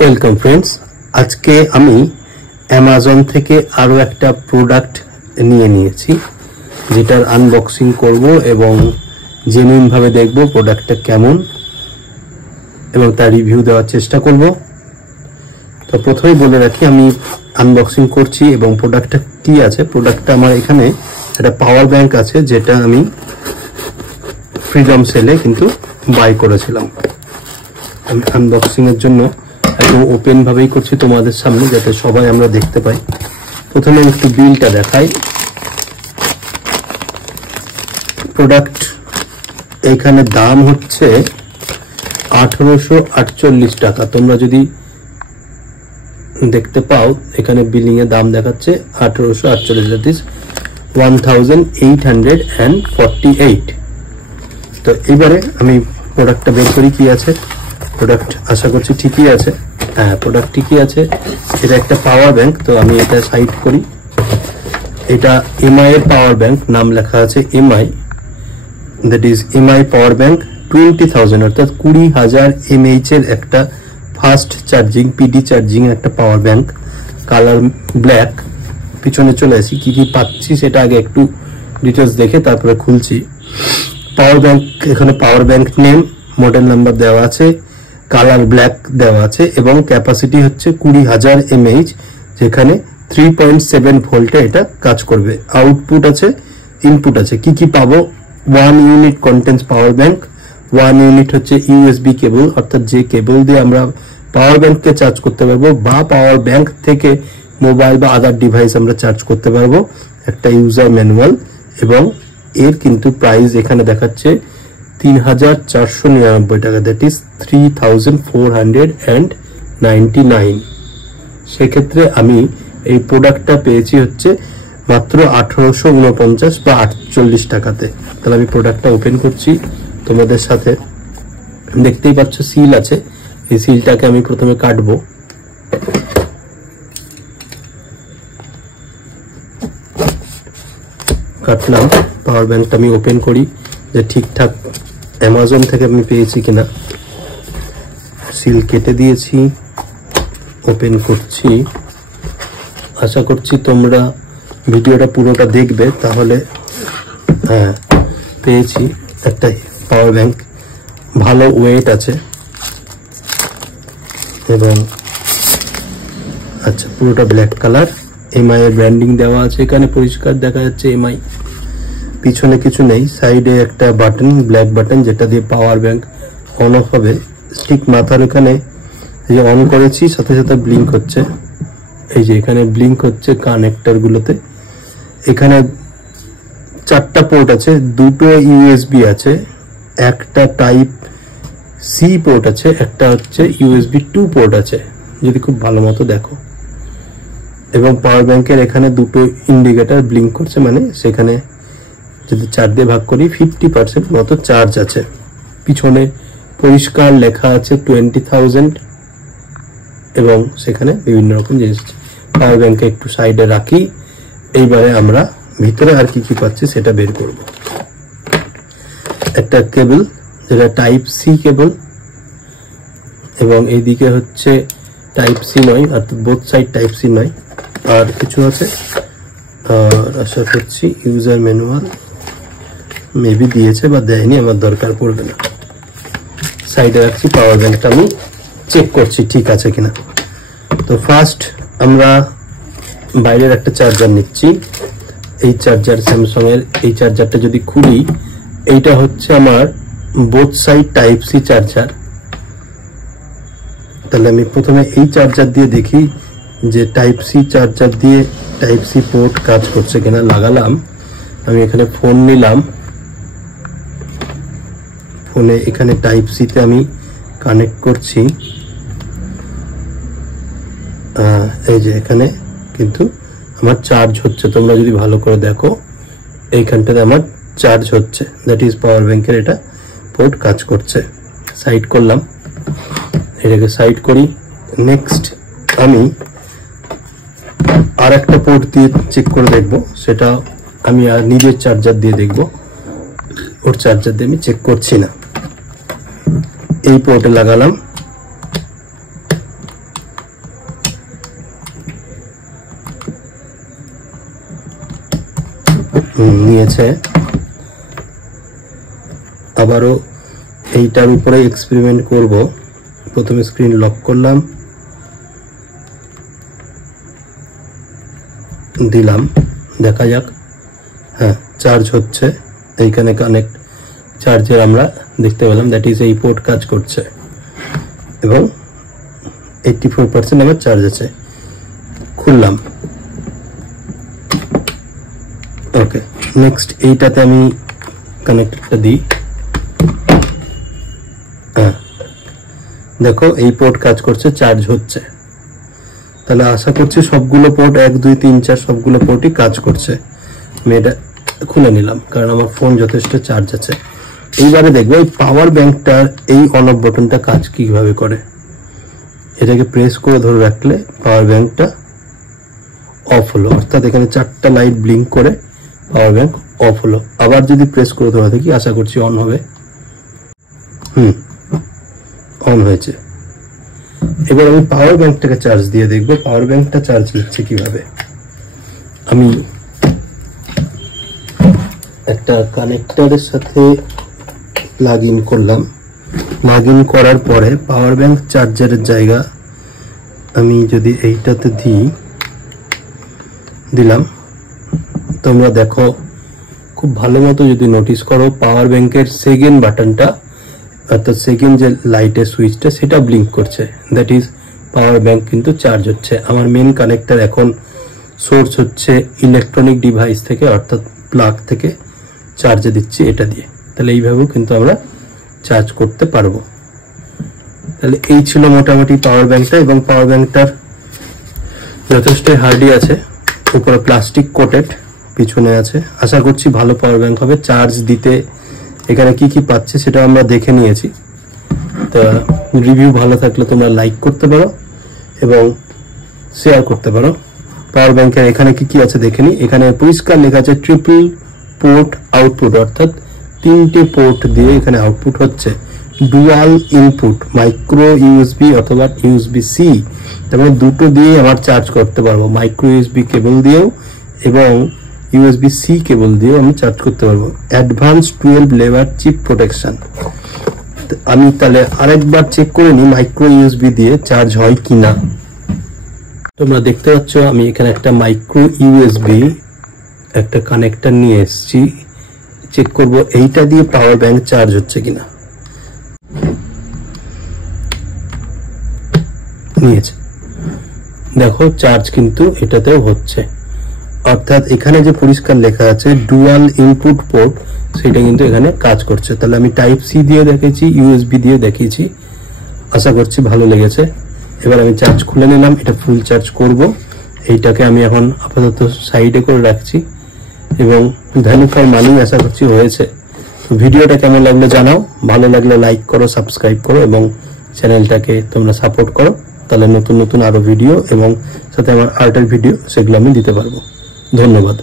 Welcome friends, আজকে আমি Amazon থেকে আরো একটা প্রোডাক্ট নিয়েছি যেটার আনবক্সিং করব এবং জেনুইন ভাবে দেখব প্রোডাক্টটা কেমন এবং তার রিভিউ দেওয়ার চেষ্টা করব। তো প্রথমেই বলে রাখি আমি আনবক্সিং করছি এবং প্রোডাক্টটা কি আছে। প্রোডাক্টটা আমার এখানে একটা পাওয়ার ব্যাংক আছে যেটা আমি ফ্রিডম সেলে কিন্তু বাই করেছিলাম। আমি আনবক্সিং এর জন্য একদম ওপেন ভাবেই করছি তোমাদের সামনে যাতে সবাই আমরা দেখতে পাই। প্রথমে একটু বিলটা দেখাই। প্রোডাক্ট এখানে দাম হচ্ছে 1848 টাকা। তোমরা যদি দেখতে পাও এখানে বিলিং এর দাম দেখাচ্ছে 1848, 1848। তো এবারে আমি প্রোডাক্টটা বের করি কি আছে। প্রোডাক্ট আশা করছি ঠিকই আছে। হ্যাঁ, প্রোডাক্ট ঠিকই আছে। এটা একটা পাওয়ার ব্যাংক। তো আমি এটা সাইড করি। এটা এমআই এর পাওয়ার ব্যাংক, নাম লেখা আছে MI, that is MI power bank 20,000 অর্থাৎ 20,000 mAh এর একটা ফাস্ট চার্জিং পিডি চার্জিং একটা পাওয়ার ব্যাংক। Colour black. পিছনে চলে আসি কি কি পাচ্ছি সেটা আগে একটু ডিটেলস দেখে তারপরে খুলছি। পাওয়ার ব্যাংক, এখানে power bank name, model number দেওয়া আছে, কালার ব্ল্যাক দেওয়া আছে এবং ক্যাপাসিটি হচ্ছে 20,000 mAh, যেখানে 3.7 ভোল্টে এটা কাজ করবে। আউটপুট আছে, ইনপুট আছে। কি কি পাবো? 1 unit contents power bank. 1 unit হচ্ছে ইউএসবি কেবল, অর্থাৎ যে কেবল দিয়ে আমরা পাওয়ার ব্যাংককে চার্জ করতে পারবো বা পাওয়ার ব্যাংক থেকে মোবাইল বা আদার ডিভাইস আমরা চার্জ করতে পারবো। একটা ইউজার ম্যানুয়াল এবং এর কিন্তু প্রাইস এখানে দেখাচ্ছে 3,499 টাকা, দ্যাট ইজ 3,499। সেক্ষেত্রে আমি এই প্রোডাক্টটা পেয়েছি হচ্ছে মাত্র 1849 বা 48 টাকাতে। তাহলে আমি প্রোডাক্টটা ওপেন করছি তোমাদের সাথে। দেখতেই পাচ্ছ সিল আছে। এই সিলটাকে আমি প্রথমে কাটবো। কাটলাম। পাওয়ার ব্যাংকটা আমি ওপেন করি যে ঠিকঠাক অ্যামাজন থেকে আমি পেয়েছি কিনা। সিল কেটে দিয়েছি, ওপেন করছি। আশা করছি তোমরা ভিডিওটা পুরোটা দেখবে, তাহলে হ্যাঁ পেয়েছি একটা পাওয়ার ব্যাংক। ভালো ওয়েট আছে এবং আচ্ছা পুরোটা ব্ল্যাক কালার। এমআই এর ব্র্যান্ডিং দেওয়া আছে, এখানে পরিষ্কার দেখা যাচ্ছে এমআই। পিছনে কিছু নেই, সাইডে একটা বাটন, ব্ল্যাক বাটন, যেটা দিয়ে পাওয়ার ব্যাংক অন অফ হবে। ঠিক মাথার এখানে যে অন করেছি সাথে সাথে ব্লিঙ্ক হচ্ছে। এই যে এখানে ব্লিঙ্ক হচ্ছে কানেক্টর গুলোতে। এখানে 4টা পোর্ট আছে, 2টো ইউএসবি আছে, একটা টাইপ সি পোর্ট আছে, একটা হচ্ছে ইউএসবি 2 পোর্ট আছে যদি খুব ভালো মতো দেখো। এবং পাওয়ার ব্যাংকের এখানে 2টো ইন্ডিকেটর ব্লিঙ্ক করছে, মানে সেখানে যদি 4 দিয়ে ভাগ করি 50% মতো চার্জ আছে। পিছনে পরিষ্কার লেখা আছে 20,000 এবং সেখানে বিভিন্ন রকম জিনিস। পাওয়ার ব্যাংকে একটু সাইডে রাখি। এইবারে আমরা ভিতরে আর কি কি পাচ্ছি সেটা বের করব। একটা কেবল যেটা টাইপ সি কেবল এবং এইদিকে হচ্ছে টাইপ সি নয়, অর্থাৎ বোথ সাইড টাইপ সি নয়। আর কিছু আছে, আর আশা করছি ইউজার ম্যানুয়াল মেবি দিয়েছে বা দেয়নি, আমার দরকার পড়বে না। সাইডে রাখছি। পাওয়ার ব্যাংকটা আমি চেক করছি ঠিক আছে কিনা। তো ফার্স্ট আমরা বাইরের একটা চার্জার নিচ্ছি। এই চার্জার স্যামসাং এর। এই চার্জারটা যদি খুলি, এইটা হচ্ছে আমার both side type C charger. তাহলে আমি প্রথমে এই চার্জার দিয়ে দেখি যে টাইপ সি চার্জার দিয়ে টাইপ সি পোর্ট কাজ করছে কিনা। লাগালাম। আমি এখানে ফোন নিলাম। ফোনে এখানে টাইপ সি তে আমি কানেক্ট করছি। এই যে এখানে কিন্তু আমার চার্জ হচ্ছে। তোমরা যদি ভালো করে দেখো এইখানটাতে আমার চার্জ হচ্ছে, দ্যাট ইজ পাওয়ার ব্যাংকের এটা পোর্ট কাজ করছে। সাইড করলাম। এটাকে সাইড করি। নেক্সট আমি আর একটা পোর্ট দিয়ে চেক করে দেখব। সেটা আমি আর নিজের চার্জার দিয়ে দেখব, ওর চার্জার দিয়ে আমি চেক করছি না। এই পোর্টে লাগালাম। নিয়েছে। আবারও এইটার উপরে এক্সপেরিমেন্ট করব। প্রথমে স্ক্রিন লক করলাম, দিলাম, দেখা যাক। হ্যাঁ, চার্জ হচ্ছে। এইখানে কানেক্ট চার্জের আমরা দেখতে পেলাম, দ্যাট ইজ এই পোর্ট কাজ করছে এবং 84% আমার চার্জ আছে। খুললাম। ওকে, নেক্সট এইটাতে আমি কানেক্টরটা দিই। হ্যাঁ, দেখো এই পোর্ট কাজ করছে, চার্জ হচ্ছে। তাহলে আশা করছি সবগুলো পোর্ট 1 2 3 4 সবগুলো পোর্টই কাজ করছে। আমি এটা খুলে নিলাম কারণ আমার ফোন যথেষ্ট চার্জ আছে। এইবারে দেখবো এই পাওয়ার ব্যাংকটার এই অন অফ বাটনটা কাজ কিভাবে করে। এটাকে প্রেস করে ধরে রাখলে পাওয়ার ব্যাংকটা অফ হলো, অর্থাৎ এখানে 4টা লাইট ব্লিঙ্ক করে পাওয়ার ব্যাংক অফ হলো। আবার যদি প্রেস করে ধরে থাকি আশা করছি অন হবে। অন হয়েছে। এবার আমি পাওয়ার ব্যাংকটাকে চার্জ দিয়ে দেখবো পাওয়ার ব্যাংকটা চার্জ নিচ্ছে কিভাবে। আমি একটা কানেক্টরের সাথে প্লাগ ইন করলাম। প্লাগ ইন করার পরে পাওয়ার ব্যাংক চার্জারের জায়গা আমি যদি এইটাতে দিলাম, তোমরা দেখো খুব ভালো মতো যদি নোটিস করো পাওয়ার ব্যাংকের সেকেন্ড বাটনটা, অর্থাৎ সেকেন্ড যে লাইটের সুইচটা সেটা ব্লিঙ্ক করছে, দ্যাট ইজ পাওয়ার ব্যাংক কিন্তু চার্জ হচ্ছে। আমার মেন কানেক্টর এখন সোর্স হচ্ছে ইলেকট্রনিক ডিভাইস থেকে, অর্থাৎ প্লাগ থেকে চার্জে দিচ্ছি এটা দিয়ে। তাহলে এইভাবেও কিন্তু আমরা চার্জ করতে পারবো। তাহলে এই ছিল মোটামুটি পাওয়ার ব্যাংকটা, এবং পাওয়ার ব্যাংকটার যথেষ্ট হার্ডি আছে, উপরে প্লাস্টিক কোটেড, পিছনে আছে। আশা করছি ভালো পাওয়ার ব্যাংক হবে। চার্জ দিতে এখানে কি কি পাচ্ছে সেটা আমরা দেখে নিয়েছি। তা রিভিউ ভালো থাকলে তোমরা লাইক করতে পারো এবং শেয়ার করতে পারো। পাওয়ার ব্যাংকের এখানে কি কি আছে দেখে নি। এখানে পরিষ্কার লেখা আছে ট্রিপল পোর্ট আউটপুট, অর্থাৎ 3টে পোর্ট দিয়ে এখানে আউটপুট হচ্ছে। ডুয়াল ইনপুট, মাইক্রো ইউএসবি অথবা ইউএসবি সি, তার মানে দুটো দিয়ে আমার চার্জ করতে পারবো। মাইক্রো ইউএসবি কেবল দিয়েও এবং ইউএসবি সি কেবল দিয়েও আমি চার্জ করতে পারবো। Advance 12 layer chip protection. আমি তাহলে আরেকবার চেক করে নিই মাইক্রো ইউএসবি দিয়ে চার্জ হয় কিনা। তোমরা দেখতে পাচ্ছ আমি এখানে একটা মাইক্রো ইউএসবি একটা কানেক্টর নিয়ে এসেছি। চেক করব এইটা দিয়ে পাওয়ার ব্যাংক চার্জ হচ্ছে কিনা। নিয়েছে, দেখো চার্জ কিন্তু এটাতেও হচ্ছে, অর্থাৎ এখানে যে পরিষ্কার লেখা আছে ডুয়াল ইনপুট পোর্ট সেটা কিন্তু এখানে কাজ করছে। তাহলে আমি টাইপ সি দিয়ে দেখেছি, ইউএসবি দিয়ে দেখিয়েছি। আশা করছি ভালো লেগেছে। এবার আমি চার্জ খুলে নিলাম, এটা ফুল চার্জ করব। এইটাকে আমি এখন আপাতত সাইডে করে রাখছি এবং ভ্যালু ফর মানি আশা করছি হয়েছে। ভিডিওটা কেমন লাগলো জানাও, ভালো লাগলে লাইক করো, সাবস্ক্রাইব করো এবং চ্যানেলটাকে তোমরা সাপোর্ট করো। তাহলে নতুন নতুন আরো ভিডিও এবং সাথে আমার আর্টের ভিডিও সেগুলো আমি দিতে পারবো। ধন্যবাদ।